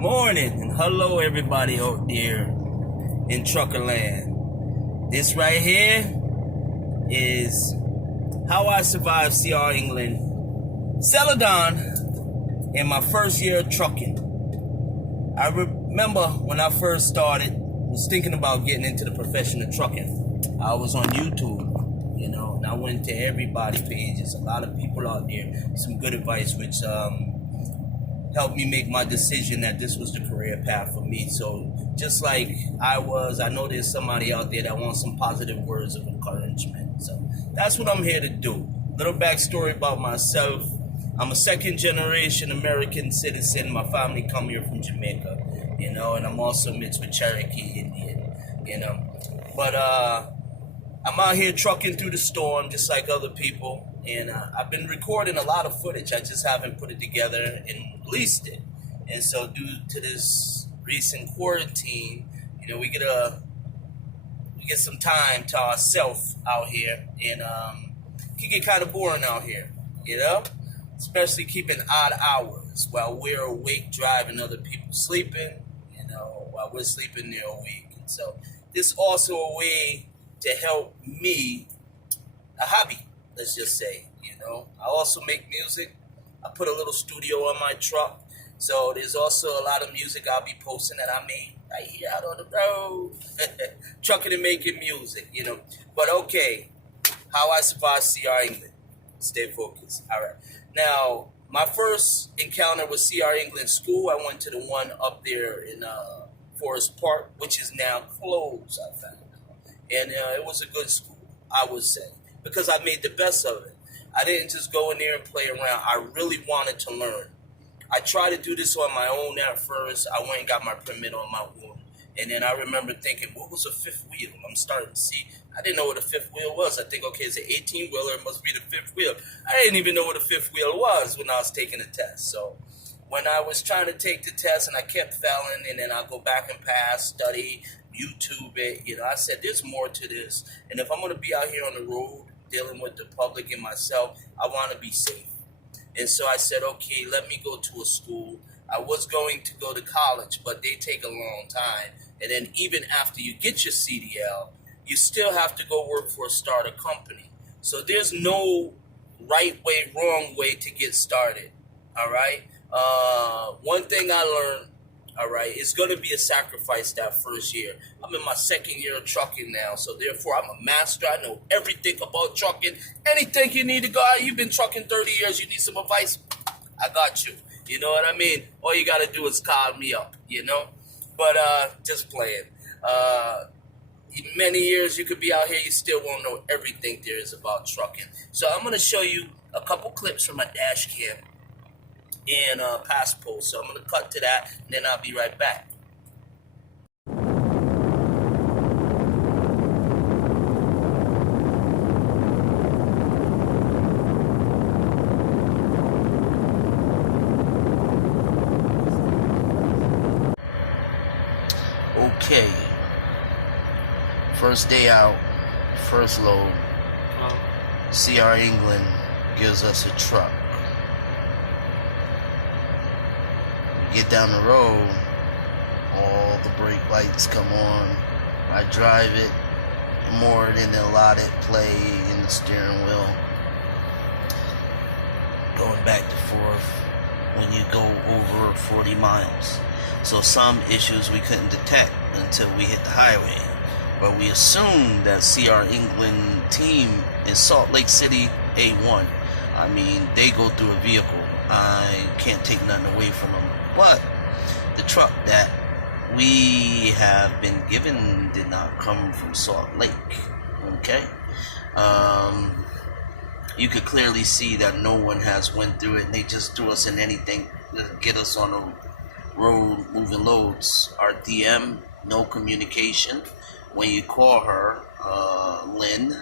Morning and hello everybody out there in Truckerland. This right here is how I survived CR England Celadon in my first year of trucking. I remember when I first started, was thinking about getting into the profession of trucking. I was on YouTube, and I went to everybody's pages. A lot of people out there, some good advice, which helped me make my decision that this was the career path for me. So just like I know there's somebody out there that wants some positive words of encouragement. So that's what I'm here to do. Little backstory about myself. I'm a second generation American citizen. My family come here from Jamaica, and I'm also mixed with Cherokee Indian, But I'm out here trucking through the storm just like other people. And I've been recording a lot of footage. I just haven't put it together and released it. And so due to this recent quarantine, we get some time to ourselves out here. And it can get kind of boring out here, especially keeping odd hours while we're awake driving, other people sleeping, while we're sleeping they're awake. And so this is also a way to help me, a hobby. Let's just say, I also make music. I put a little studio on my truck. So there's also a lot of music I'll be posting that I made right here out on the road. Trucking and making music, But okay, how I survived CR England. Stay focused. All right. Now, my first encounter with CR England school, I went to the one up there in Forest Park, which is now closed, I found. And it was a good school, I would say, because I made the best of it. I didn't just go in there and play around. I really wanted to learn. I tried to do this on my own at first. I went and got my permit on my own. And then I remember thinking, what was a fifth wheel? I'm starting to see. I didn't know what a fifth wheel was. I think, okay, it's an 18-wheeler. It must be the fifth wheel. I didn't even know what a fifth wheel was when I was taking the test. So when I was trying to take the test and I kept failing, and then I'll go back and pass, study, YouTube it, I said, there's more to this. And if I'm going to be out here on the road dealing with the public and myself, I want to be safe. And so I said, okay, let me go to a school. I was going to go to college, but they take a long time. And then even after you get your CDL, you still have to go work for a startup company. So there's no right way, wrong way to get started. All right. One thing I learned, all right, it's going to be a sacrifice that first year. I'm in my second year of trucking now, so therefore I'm a master. I know everything about trucking. Anything you need to go out, you've been trucking 30 years, you need some advice, I got you. You know what I mean? All you got to do is call me up, But just playing. Many years you could be out here, you still won't know everything there is about trucking. So I'm going to show you a couple clips from my dash cam and passport. So I'm going to cut to that, and then I'll be right back. Okay. First day out, first load. CR England gives us a truck. Get down the road, all the brake lights come on. I drive it more than the allotted play in the steering wheel. Going back and forth when you go over 40 miles. So some issues we couldn't detect until we hit the highway. But we assumed that CR England team in Salt Lake City A1. I mean, they go through a vehicle. I can't take nothing away from them. But the truck that we have been given did not come from Salt Lake. Okay? You could clearly see that no one has went through it, and they just threw us in anything to get us on the road moving loads. Our DM, no communication. When you call her, Lynn,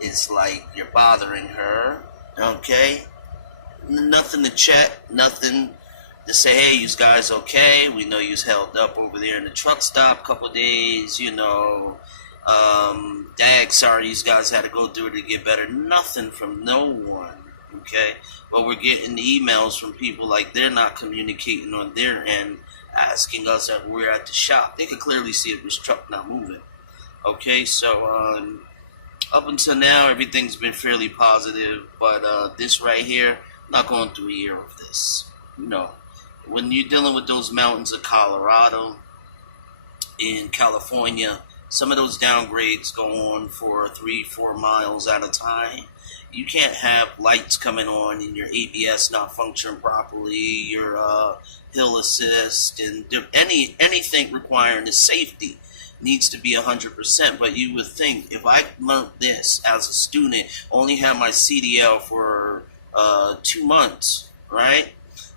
it's like you're bothering her. Okay? Nothing to check, nothing to say, hey, you guys okay? We know you's held up over there in the truck stop a couple days, dag, sorry, you guys had to go through it to get better. Nothing from no one. Okay, but we're getting emails from people like they're not communicating on their end, asking us if we're at the shop. They could clearly see that this truck not moving. Okay, so up until now, everything's been fairly positive, but this right here, not going through a year of this. No, when you're dealing with those mountains of Colorado, in California, some of those downgrades go on for 3-4 miles at a time. You can't have lights coming on and your ABS not functioning properly, your hill assist, and anything requiring the safety needs to be 100%. But you would think if I learned this as a student, only had my CDL for 2 months, right?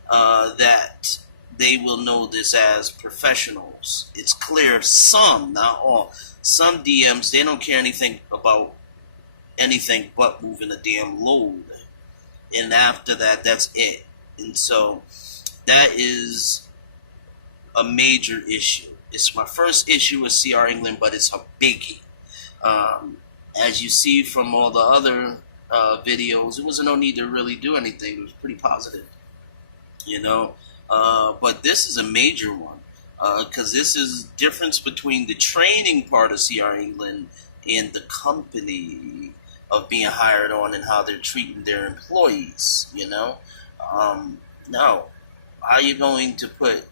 That they will know this as professionals. It's clear some, not all, some DMs, they don't care anything about anything but moving a damn load. And after that, that's it. And so that is a major issue. It's my first issue with CR England, but it's a biggie. As you see from all the other videos, it was no need to really do anything. It was pretty positive, you know. But this is a major one because this is difference between the training part of CR England and the company of being hired on and how they're treating their employees, you know. Now, how are you going to put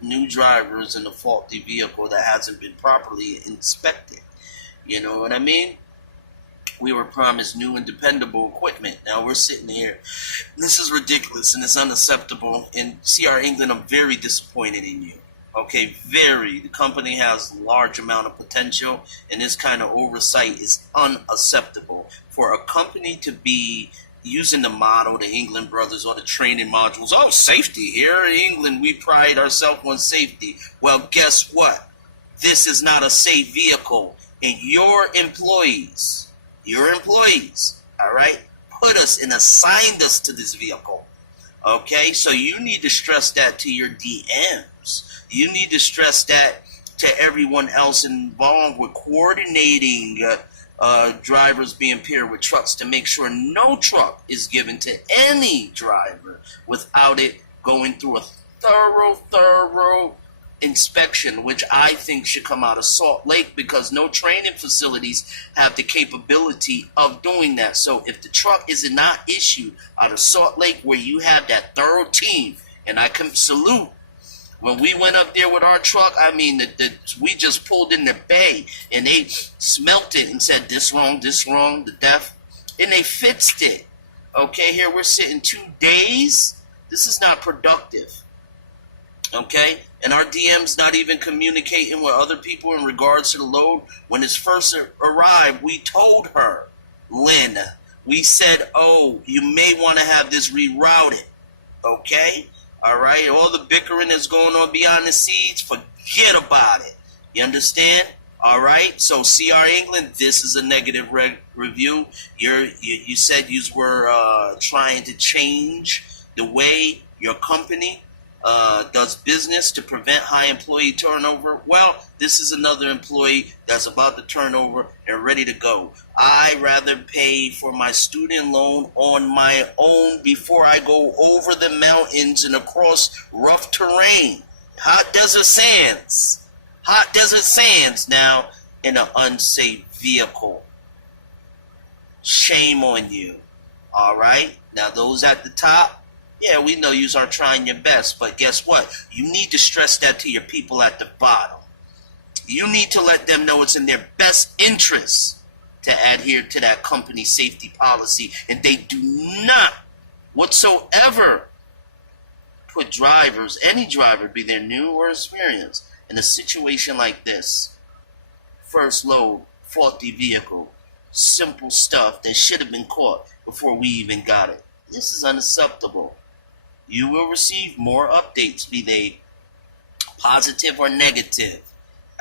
new drivers in a faulty vehicle that hasn't been properly inspected? You know what I mean? We were promised new and dependable equipment. Now we're sitting here. This is ridiculous and it's unacceptable. And CR England, I'm very disappointed in you. Okay, very. The company has a large amount of potential, and this kind of oversight is unacceptable. For a company to be using the motto, the England brothers, or the training modules, oh, safety. Here in England, we pride ourselves on safety. Well, guess what? This is not a safe vehicle, and your employees, all right, put us and assigned us to this vehicle. Okay, so you need to stress that to your DMs. You need to stress that to everyone else involved with coordinating drivers being paired with trucks to make sure no truck is given to any driver without it going through a thorough inspection, which I think should come out of Salt Lake, because no training facilities have the capability of doing that. So if the truck is not issued out of Salt Lake, where you have that thorough team, and I can salute, when we went up there with our truck, I mean, we just pulled in the bay and they smelt it and said, this wrong, the def, and they fixed it. Okay, here we're sitting 2 days. This is not productive. Okay, and our DM's not even communicating with other people in regards to the load. When it first arrived, we told her, Lynn, we said, oh, you may want to have this rerouted. Okay, all right, all the bickering that's going on behind the scenes, forget about it. You understand? All right, so CR England, this is a negative review. You said you were trying to change the way your company does business to prevent high employee turnover. Well, this is another employee that's about to turn over and ready to go. I rather pay for my student loan on my own before I go over the mountains and across rough terrain. Hot desert sands now in an unsafe vehicle. Shame on you. All right, now those at the top, yeah, we know you are trying your best, but guess what? You need to stress that to your people at the bottom. You need to let them know it's in their best interest to adhere to that company safety policy, and they do not whatsoever put drivers, any driver, be they new or experienced, in a situation like this. First load, faulty vehicle, simple stuff that should have been caught before we even got it. This is unacceptable. You will receive more updates, be they positive or negative,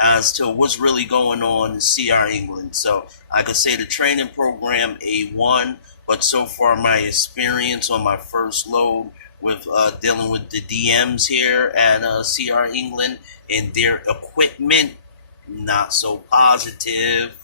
as to what's really going on in CR England. So I could say the training program A1, but so far my experience on my first load with dealing with the DMs here at CR England and their equipment, not so positive.